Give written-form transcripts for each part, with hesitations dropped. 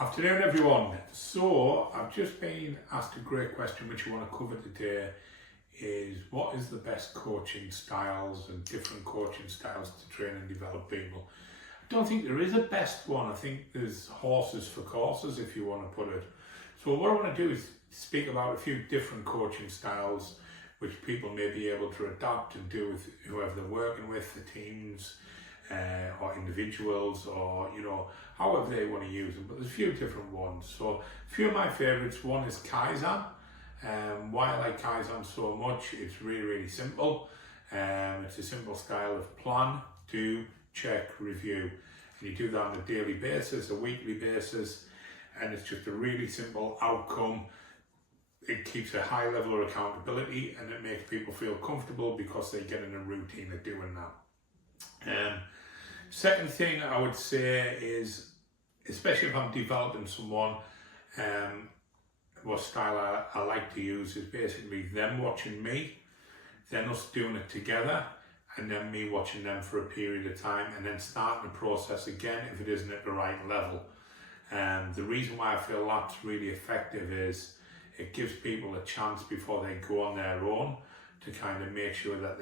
Afternoon everyone. So I've just been asked a great question which I want to cover today is what is the best coaching styles and different coaching styles to train and develop people. I don't think there is a best one. I think there's horses for courses if you want to put it. So what I want to do is speak about a few different coaching styles which people may be able to adapt and do with whoever they're working with, the teams, or individuals, or however they want to use them. But there's a few different ones. So a few of my favourites. One is Kaizen. Why I like Kaizen so much, it's really simple. It's a simple style of plan, do, check, review. And you do that on a daily basis, a weekly basis, and it's just a really simple outcome. It keeps a high level of accountability and it makes people feel comfortable because they get in a routine of doing that. Second thing I would say is, especially if I'm developing someone, what style I like to use is basically them watching me, then us doing it together, and then me watching them for a period of time, and then starting the process again if it isn't at the right level. The reason why I feel that's really effective is it gives people a chance before they go on their own to kind of make sure that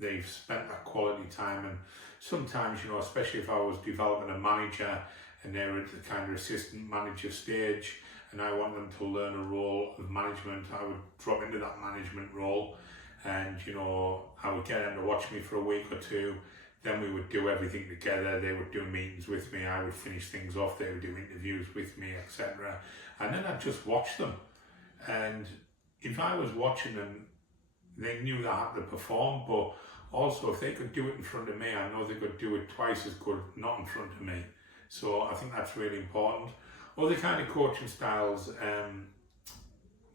they've spent that quality time. And sometimes, especially if I was developing a manager and they're at the kind of assistant manager stage and I want them to learn a role of management, I would drop into that management role and, I would get them to watch me for a week or two. Then we would do everything together. They would do meetings with me. I would finish things off. They would do interviews with me, etc. And then I'd just watch them. And if I was watching them, they knew they had to perform, but also if they could do it in front of me, I know they could do it twice as good not in front of me. So I think that's really important. Other kind of coaching styles,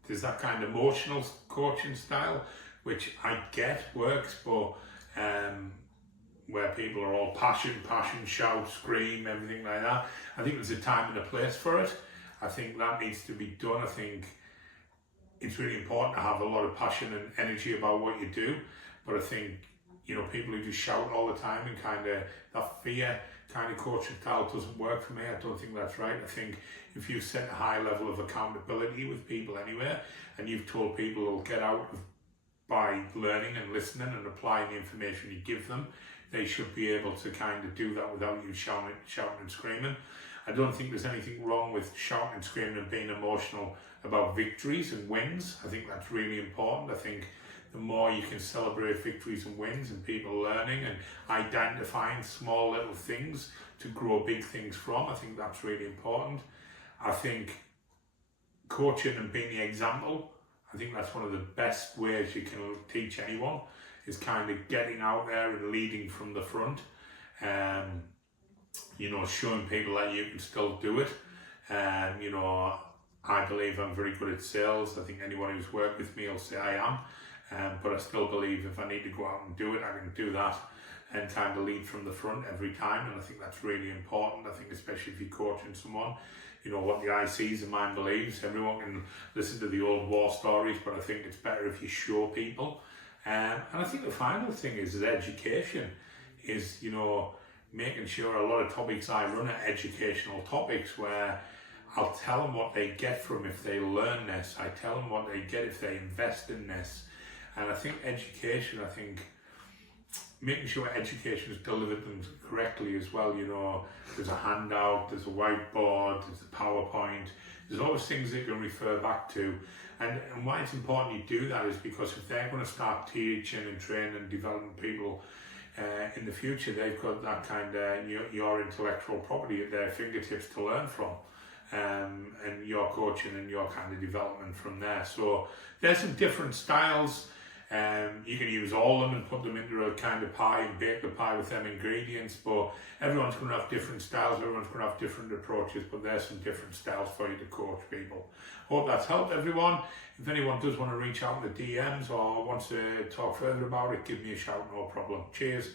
there's that kind of emotional coaching style, which I get works, but where people are all passion, shout, scream, everything like that. I think there's a time and a place for it. I think that needs to be done. I think it's really important to have a lot of passion and energy about what you do, but I think people who just shout all the time and kind of that fear kind of coaching style doesn't work for me. I don't think that's right. I think if you've set a high level of accountability with people anywhere and you've told people they'll get out of by learning and listening and applying the information you give them, they should be able to kind of do that without you shouting and screaming. I don't think there's anything wrong with shouting and screaming and being emotional about victories and wins. I think that's really important. I think the more you can celebrate victories and wins and people learning and identifying small little things to grow big things from, I think that's really important. I think coaching and being the example, I think that's one of the best ways you can teach anyone, is kind of getting out there and leading from the front. Showing people that you can still do it. I believe I'm very good at sales. I think anyone who's worked with me will say I am. But I still believe if I need to go out and do it, I can do that and kind of lead from the front every time. And I think that's really important. I think especially if you're coaching someone, what the eye sees, the mind believes. Everyone can listen to the old war stories, but I think it's better if you show people. And I think the final thing is education, is, making sure a lot of topics I run are educational topics where I'll tell them what they get from if they learn this. I tell them what they get if they invest in this. And I think education, making sure education is delivered them correctly as well. There's a handout, there's a whiteboard, there's a PowerPoint. There's always things they can refer back to. And why it's important you do that is because if they're going to start teaching and training and developing people in the future, they've got that kind of your intellectual property at their fingertips to learn from. And your coaching and your kind of development from there. So there's some different styles. You can use all of them and put them into a kind of pie and bake the pie with them ingredients, but everyone's going to have different styles, everyone's going to have different approaches, but there's some different styles for you to coach people. Hope that's helped everyone. If anyone does want to reach out in the DMs or wants to talk further about it, give me a shout, no problem. Cheers.